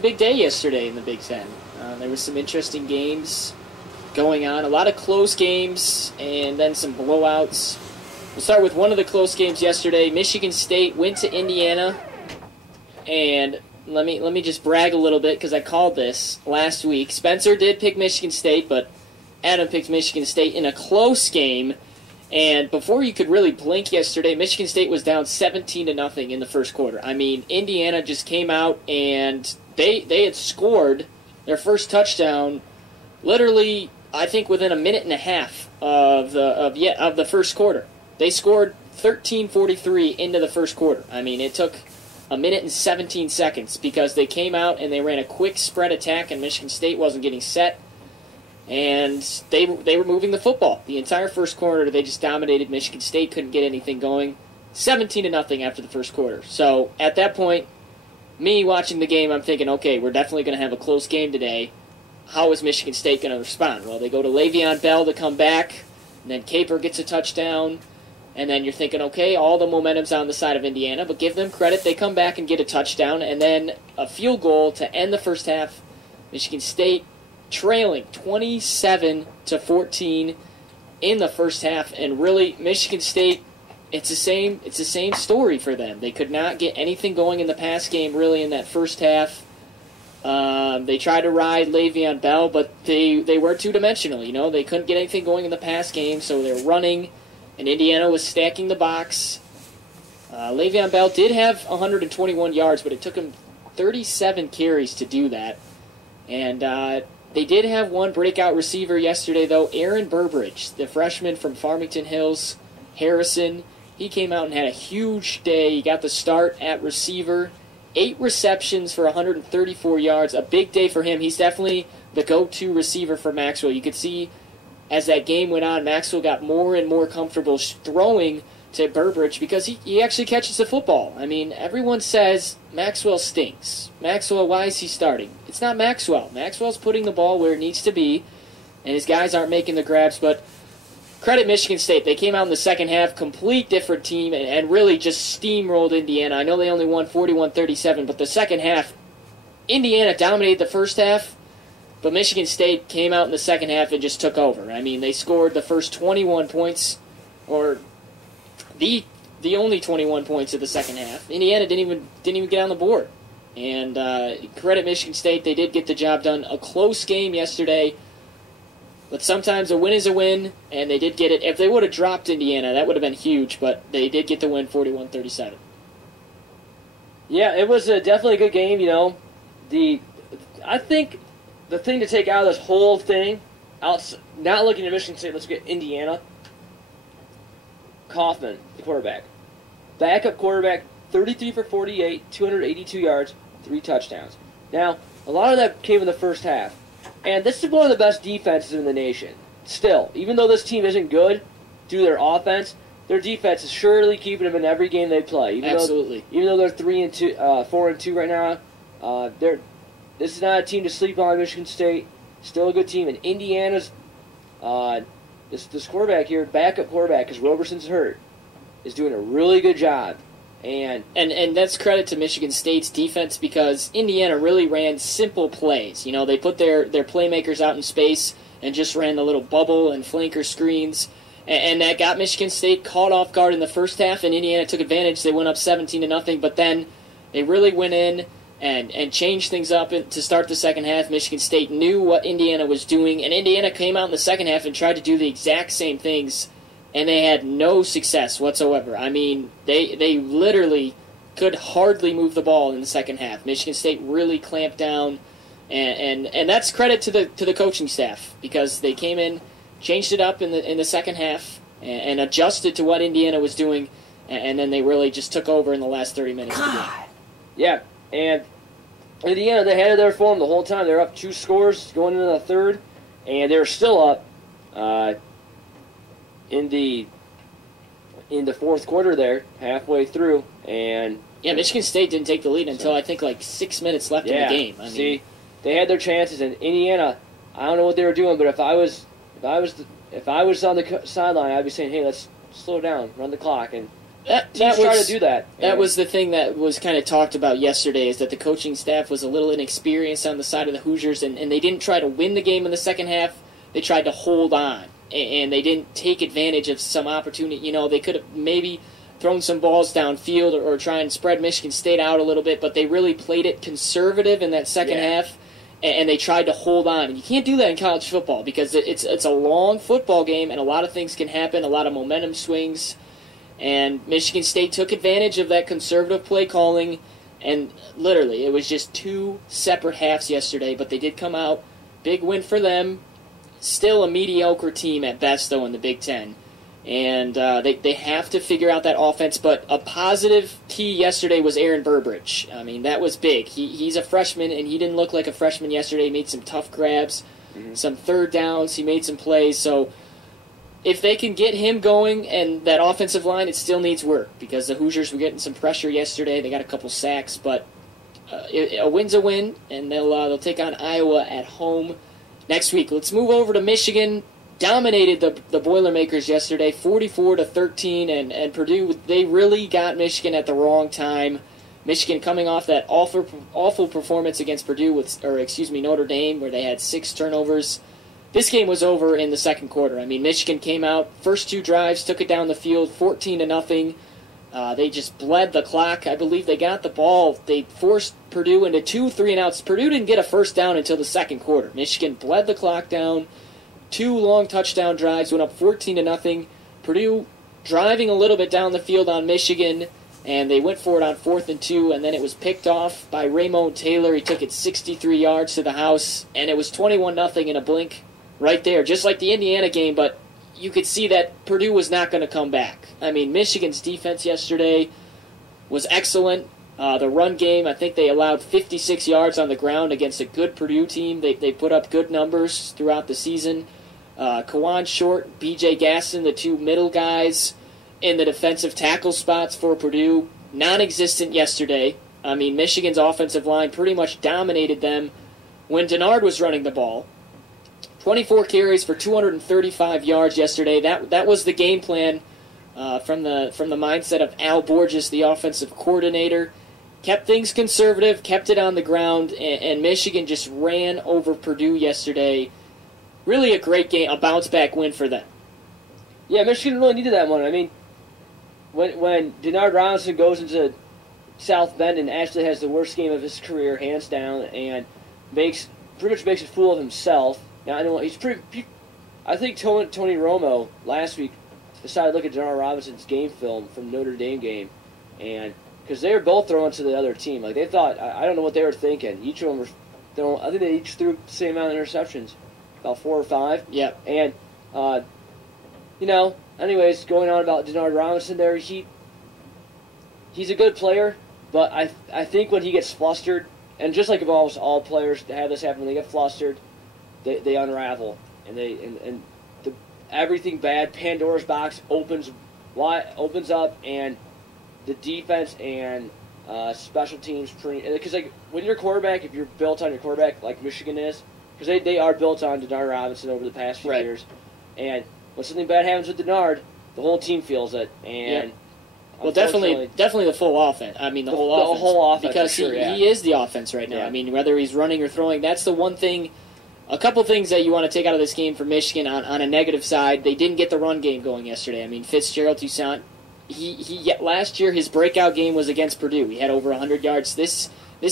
Big day yesterday in the Big Ten. There was some interesting games going on, a lot of close games, and then some blowouts. We'll start with one of the close games yesterday. Michigan State went to Indiana, and let me just brag a little bit because I called this last week. Spencer did pick Michigan State, but Adam picked Michigan State in a close game. And before you could really blink yesterday, Michigan State was down 17-0 in the first quarter. I mean, Indiana just came out and they had scored their first touchdown literally, I think, within a minute and a half of the first quarter. They scored 13:43 into the first quarter. I mean, it took a minute and 17 seconds because they came out and they ran a quick spread attack and Michigan State wasn't getting set. And they were moving the football. The entire first quarter, they just dominated. Michigan State couldn't get anything going. 17-0 after the first quarter. So at that point, me watching the game, I'm thinking, okay, we're definitely going to have a close game today. How is Michigan State going to respond? Well, they go to Le'Veon Bell to come back, and then Caper gets a touchdown, and then you're thinking, okay, all the momentum's on the side of Indiana, but give them credit. They come back and get a touchdown, and then a field goal to end the first half. Michigan State trailing 27-14 in the first half, and really Michigan State, it's the same story for them. They could not get anything going in the pass game really in that first half. They tried to ride Le'Veon Bell, but they were two-dimensional. You know, they couldn't get anything going in the pass game, so they're running, and Indiana was stacking the box. Le'Veon Bell did have 121 yards, but it took him 37 carries to do that, and they did have one breakout receiver yesterday, though. Aaron Burbridge, the freshman from Farmington Hills, Harrison, he came out and had a huge day. He got the start at receiver. 8 receptions for 134 yards. A big day for him. He's definitely the go-to receiver for Maxwell. You could see as that game went on, Maxwell got more and more comfortable throwing to Burbridge because he actually catches the football. I mean, everyone says Maxwell stinks. Maxwell, why is he starting? It's not Maxwell. Maxwell's putting the ball where it needs to be, and his guys aren't making the grabs. But credit Michigan State. They came out in the second half, complete different team, and really just steamrolled Indiana. I know they only won 41-37, but the second half, Indiana dominated the first half, but Michigan State came out in the second half and just took over. I mean, they scored the first 21 points, or the only 21 points of the second half. Indiana didn't even get on the board. And credit Michigan State, they did get the job done. A close game yesterday, but sometimes a win is a win, and they did get it. If they would have dropped Indiana, that would have been huge, but they did get the win 41-37. Yeah, it was definitely a good game, you know. I think the thing to take out of this whole thing, not looking at Michigan State, let's get Indiana. Kaufman, the quarterback. Backup quarterback, 33 for 48, 282 yards, 3 touchdowns. Now, a lot of that came in the first half. And this is one of the best defenses in the nation. Still, even though this team isn't good due to their offense, their defense is surely keeping them in every game they play. Absolutely. Even though they're 4-2 right now, this is not a team to sleep on. Michigan State, still a good team. And Indiana's this quarterback here, backup quarterback, because Roberson's hurt, is doing a really good job. And that's credit to Michigan State's defense because Indiana really ran simple plays. You know, they put their playmakers out in space and just ran the little bubble and flanker screens. And that got Michigan State caught off guard in the first half, and Indiana took advantage. They went up 17-0, but then they really went in and changed things up to start the second half. Michigan State knew what Indiana was doing, and Indiana came out in the second half and tried to do the exact same things, and they had no success whatsoever. I mean, they literally could hardly move the ball in the second half. Michigan State really clamped down, and that's credit to the coaching staff because they came in, changed it up in the second half, and adjusted to what Indiana was doing, and then they really just took over in the last 30 minutes of the game. Yeah, and Indiana, they had it there for them the whole time. They were up 2 scores going into the third, and they were still up in the fourth quarter there, halfway through. And yeah, Michigan State didn't take the lead until I think like 6 minutes left in the game. I mean, they had their chances, and Indiana, I don't know what they were doing, but if I was on the sideline, I'd be saying, hey, let's slow down, run the clock, and teams try to do that. That was the thing that was kind of talked about yesterday, is that the coaching staff was a little inexperienced on the side of the Hoosiers, and they didn't try to win the game in the second half. They tried to hold on, and they didn't take advantage of some opportunity. You know, they could have maybe thrown some balls downfield or try and spread Michigan State out a little bit, but they really played it conservative in that second half, and they tried to hold on. And you can't do that in college football because it's a long football game, and a lot of things can happen, a lot of momentum swings. And Michigan State took advantage of that conservative play calling, and literally it was just 2 separate halves yesterday, but they did come out. Big win for them. Still a mediocre team at best, though, in the Big Ten. And they have to figure out that offense, but a positive key yesterday was Aaron Burbridge. I mean, that was big. He's a freshman, and he didn't look like a freshman yesterday. He made some tough grabs, some third downs. He made some plays, so if they can get him going and that offensive line, it still needs work because the Hoosiers were getting some pressure yesterday. They got a couple sacks, but a win's a win, and they'll take on Iowa at home next week. Let's move over to Michigan. Dominated the Boilermakers yesterday, 44-13, and Purdue, they really got Michigan at the wrong time. Michigan coming off that awful performance against Notre Dame, where they had 6 turnovers. This game was over in the second quarter. I mean, Michigan came out, first 2 drives, took it down the field, 14-0. They just bled the clock. I believe they got the ball. They forced Purdue into 2 3-and-outs. Purdue didn't get a first down until the second quarter. Michigan bled the clock down. 2 long touchdown drives, went up 14-0. Purdue driving a little bit down the field on Michigan, and they went for it on 4th and 2, and then it was picked off by Raymond Taylor. He took it 63 yards to the house, and it was 21-0 in a blink. Right there, just like the Indiana game, but you could see that Purdue was not going to come back. I mean, Michigan's defense yesterday was excellent. The run game, I think they allowed 56 yards on the ground against a good Purdue team. They put up good numbers throughout the season. Kawan Short, B.J. Gaston, the 2 middle guys in the defensive tackle spots for Purdue, non-existent yesterday. I mean, Michigan's offensive line pretty much dominated them when Denard was running the ball. 24 carries for 235 yards yesterday. That was the game plan from the mindset of Al Borges, the offensive coordinator. Kept things conservative, kept it on the ground, and Michigan just ran over Purdue yesterday. Really a great game, a bounce-back win for them. Yeah, Michigan really needed that one. I mean, when Denard Robinson goes into South Bend and actually has the worst game of his career, hands down, and pretty much makes a fool of himself. Now, I know he's pretty. I think Tony Romo last week decided to look at Denard Robinson's game film from Notre Dame game, and because they were both throwing to the other team, like they thought, I don't know what they were thinking. Each of them were throwing. I think they each threw the same amount of interceptions, about 4 or 5. Yeah. And anyways, going on about Denard Robinson there, he's a good player, but I think when he gets flustered, and just like almost all players have this happen, when they get flustered, they unravel, and everything bad, Pandora's box opens up, and the defense and special teams, because like when you're quarterback, if you're built on your quarterback like Michigan is, because they are built on Denard Robinson over the past few years, and when something bad happens with Denard, the whole team feels it, and well, definitely the full offense. I mean, the whole offense, because sure, he is the offense right now. Yeah. I mean, whether he's running or throwing, that's the one thing. A couple things that you want to take out of this game for Michigan on a negative side. They didn't get the run game going yesterday. I mean, Fitzgerald Toussaint, he last year his breakout game was against Purdue. He had over 100 yards. This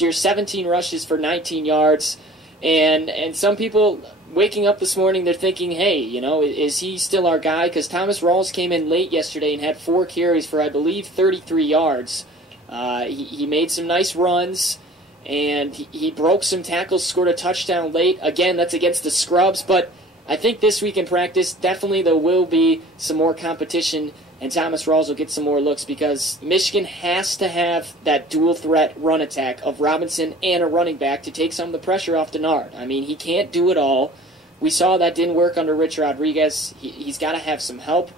year, 17 rushes for 19 yards. And some people waking up this morning, they're thinking, hey, is he still our guy? Because Thomas Rawls came in late yesterday and had 4 carries for, I believe, 33 yards. He made some nice runs. And he broke some tackles, scored a touchdown late. Again, that's against the scrubs, but I think this week in practice, definitely there will be some more competition, and Thomas Rawls will get some more looks because Michigan has to have that dual threat run attack of Robinson and a running back to take some of the pressure off Denard. I mean, he can't do it all. We saw that didn't work under Rich Rodriguez. He's got to have some help.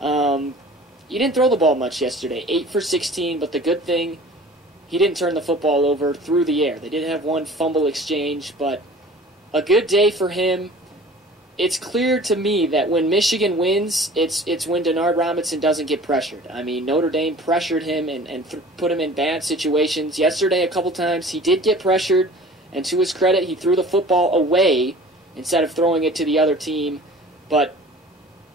He didn't throw the ball much yesterday, 8 for 16, but the good thing, he didn't turn the football over through the air. They did have one fumble exchange, but a good day for him. it's clear to me that when Michigan wins, it's when Denard Robinson doesn't get pressured. I mean, Notre Dame pressured him and put him in bad situations. Yesterday, a couple times, he did get pressured, and to his credit, he threw the football away instead of throwing it to the other team. But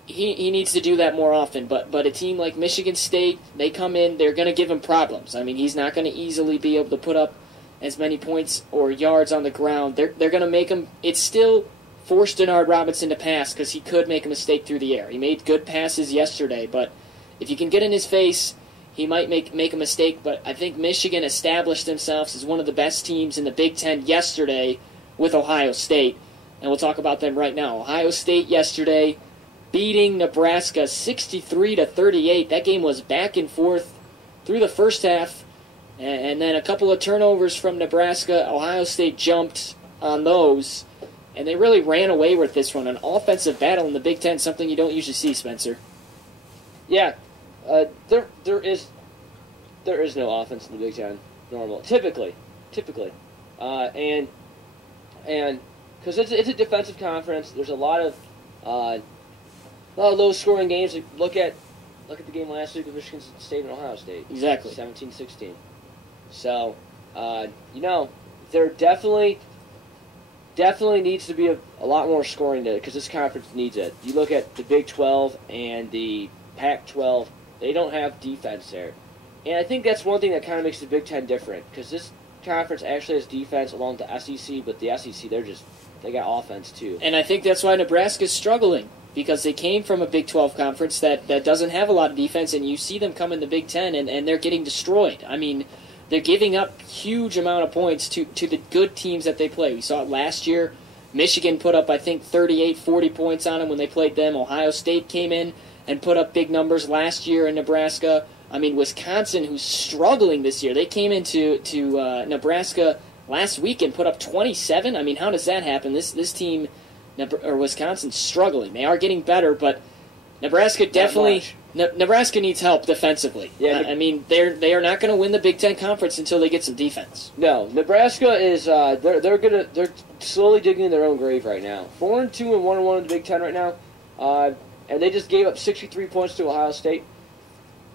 he needs to do that more often. But a team like Michigan State, they come in, they're going to give him problems. I mean, he's not going to easily be able to put up as many points or yards on the ground. They're going to make him. It's still forced Denard Robinson to pass because he could make a mistake through the air. He made good passes yesterday, but if you can get in his face, he might make a mistake. But I think Michigan established themselves as one of the best teams in the Big Ten yesterday with Ohio State, and we'll talk about them right now. Ohio State yesterday beating Nebraska 63-38. That game was back and forth through the first half, and then a couple of turnovers from Nebraska. Ohio State jumped on those, and they really ran away with this one. An offensive battle in the Big Ten, something you don't usually see, Spencer. Yeah, there is no offense in the Big Ten, typically, and because it's a defensive conference. There's a lot of low-scoring games. Look at the game last week with Michigan State and Ohio State. Exactly. 17-16. So, there definitely needs to be a lot more scoring there because this conference needs it. You look at the Big 12 and the Pac-12, they don't have defense there. And I think that's one thing that kind of makes the Big Ten different because this conference actually has defense along with the SEC, but the SEC, they got offense too. And I think that's why Nebraska's struggling because they came from a Big 12 conference that doesn't have a lot of defense, and you see them come in the Big Ten and they're getting destroyed. I mean, they're giving up huge amount of points to the good teams that they play. We saw it last year. Michigan put up, I think, 38, 40 points on them when they played them. Ohio State came in and put up big numbers last year in Nebraska. I mean, Wisconsin, who's struggling this year, they came into Nebraska last week and put up 27. I mean, how does that happen? This team, or Wisconsin's struggling. They are getting better, but Nebraska definitely. Nebraska needs help defensively. Yeah, I mean they are not going to win the Big Ten Conference until they get some defense. No, Nebraska is they're slowly digging in their own grave right now. 4-2 and 1-1 in the Big Ten right now, and they just gave up 63 points to Ohio State.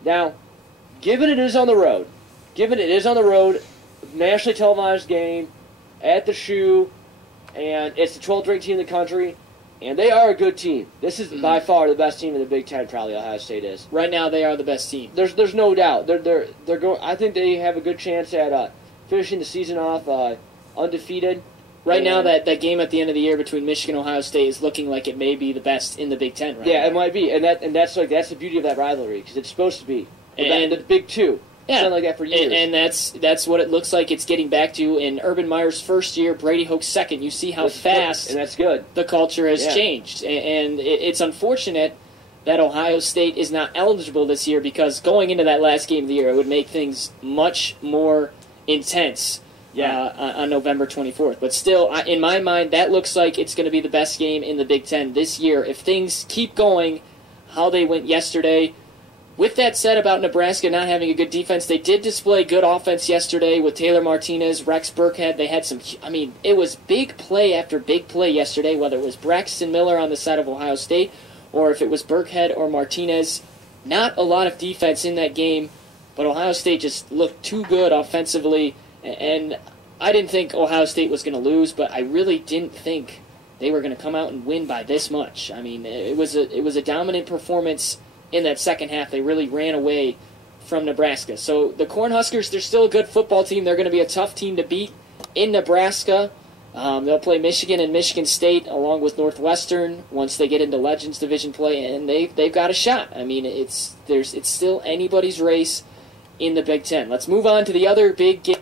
Now, given it is on the road, nationally televised game at the Shoe, and it's the 12th ranked team in the country. And they are a good team. This is by far the best team in the Big Ten. Probably Ohio State is. Right now, they are the best team. There's no doubt. They're going. I think they have a good chance at finishing the season off undefeated. Right now, that game at the end of the year between Michigan and Ohio State is looking like it may be the best in the Big Ten. Right yeah, now. It might be, and that's the beauty of that rivalry because it's supposed to be and the Big Two. Yeah, it's like that for years. And that's what it looks like it's getting back to in Urban Meyer's first year, Brady Hoke's second. You see how fast and that's good. The culture has changed. And it's unfortunate that Ohio State is not eligible this year because going into that last game of the year, it would make things much more intense on November 24th. But still, in my mind, that looks like it's going to be the best game in the Big Ten this year. If things keep going how they went yesterday. With that said about Nebraska not having a good defense, they did display good offense yesterday with Taylor Martinez, Rex Burkhead. They had it was big play after big play yesterday, whether it was Braxton Miller on the side of Ohio State or if it was Burkhead or Martinez. Not a lot of defense in that game, but Ohio State just looked too good offensively, and I didn't think Ohio State was going to lose, but I really didn't think they were going to come out and win by this much. I mean, it was a dominant performance. In that second half, they really ran away from Nebraska. So the Cornhuskers, they're still a good football team. They're going to be a tough team to beat in Nebraska. They'll play Michigan and Michigan State along with Northwestern once they get into Legends Division play, and they've got a shot. I mean, it's still anybody's race in the Big Ten. Let's move on to the other big game.